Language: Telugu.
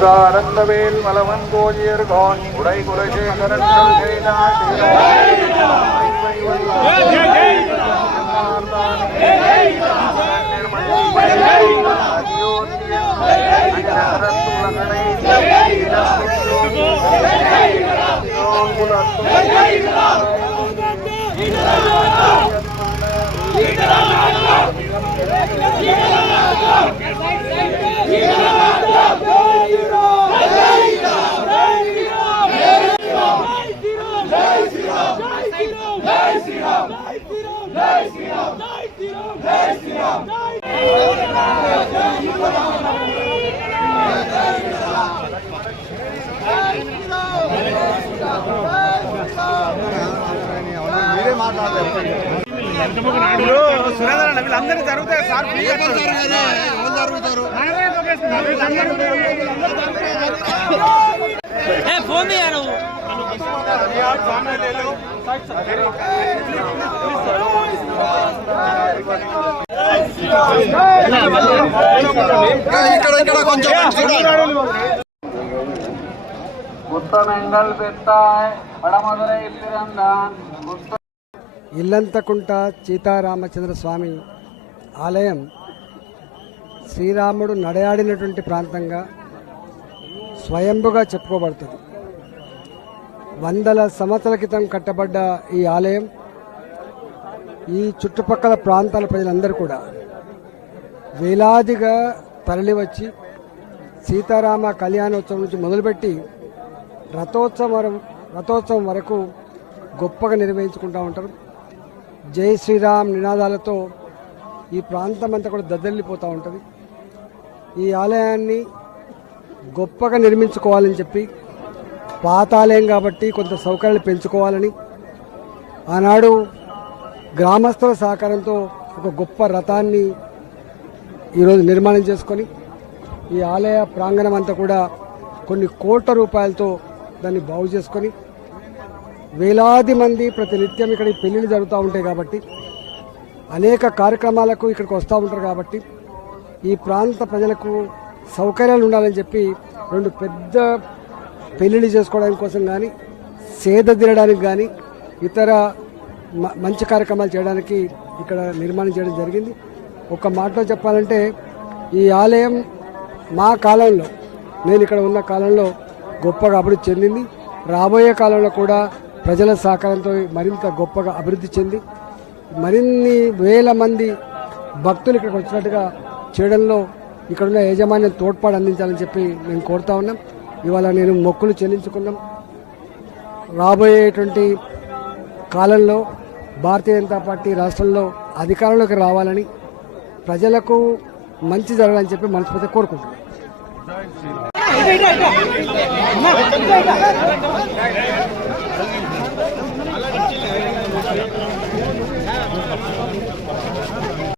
உதாரந்தவேல் மலவன் கோஜியர்கோன் உடை குலசேகரன் సురేంద్ర వీళ్ళందరినీ జరుగుతాయి సార్ ఫోన్ నువ్వు ఇక్కడ కొంచెం ఇల్లంతకుంట సీతారామచంద్ర స్వామి ఆలయం శ్రీరాముడు నడయాడినటువంటి ప్రాంతంగా స్వయంభుగా చెప్పుకోబడుతుంది. వందల సంవత్సరాల క్రితం కట్టబడ్డ ఈ ఆలయం ఈ చుట్టుపక్కల ప్రాంతాల ప్రజలందరూ కూడా వేలాదిగా తరలివచ్చి సీతారామ కళ్యాణోత్సవం నుంచి మొదలుపెట్టి రథోత్సవం వరకు గొప్పగా నిర్వహించుకుంటూ ఉంటారు. జై శ్రీరామ్ నినాదాలతో ఈ ప్రాంతం అంతా కూడా దద్దరిల్లిపోతూ ఉంటుంది. ఈ ఆలయాన్ని గొప్పగా నిర్మించుకోవాలని చెప్పి పాత ఆలయం కాబట్టి కొంత సౌకర్యాలు పెంచుకోవాలని ఆనాడు గ్రామస్తుల సహకారంతో ఒక గొప్ప రథాన్ని ఈరోజు నిర్మాణం చేసుకొని ఈ ఆలయ ప్రాంగణం అంతా కూడా కొన్ని కోట్ల రూపాయలతో దాన్ని బాగు చేసుకొని వేలాది మంది ప్రతినిత్యం ఇక్కడ పెళ్లిళ్ళు జరుగుతూ ఉంటాయి కాబట్టి అనేక కార్యక్రమాలకు ఇక్కడికి వస్తూ ఉంటారు కాబట్టి ఈ ప్రాంత ప్రజలకు సౌకర్యాలు ఉండాలని చెప్పి 2 పెద్ద పెళ్లిళ్ళు చేసుకోవడానికి కోసం కానీ సేద తీరడానికి కానీ ఇతర మంచి కార్యక్రమాలు చేయడానికి ఇక్కడ నిర్మాణం చేయడం జరిగింది. ఒక మాటలో చెప్పాలంటే ఈ ఆలయం మా కాలంలో నేను ఇక్కడ ఉన్న కాలంలో గొప్పగా అభివృద్ధి చెందింది. రాబోయే కాలంలో కూడా ప్రజల సహకారంతో మరింత గొప్పగా అభివృద్ధి చెంది మరిన్ని వేల మంది భక్తులు ఇక్కడికి వచ్చినట్టుగా చేయడంలో ఇక్కడున్న యాజమాన్యం తోడ్పాటు అందించాలని చెప్పి మేము కోరుతా ఉన్నాం. ఇవాళ నేను మొక్కులు చెల్లించుకున్నాం. రాబోయేటువంటి కాలంలో భారతీయ జనతా పార్టీ రాష్ట్రంలో అధికారంలోకి రావాలని ప్రజలకు మంచి జరగాలని చెప్పి మనస్ఫూర్తిగా కోరుకుంటున్నాం.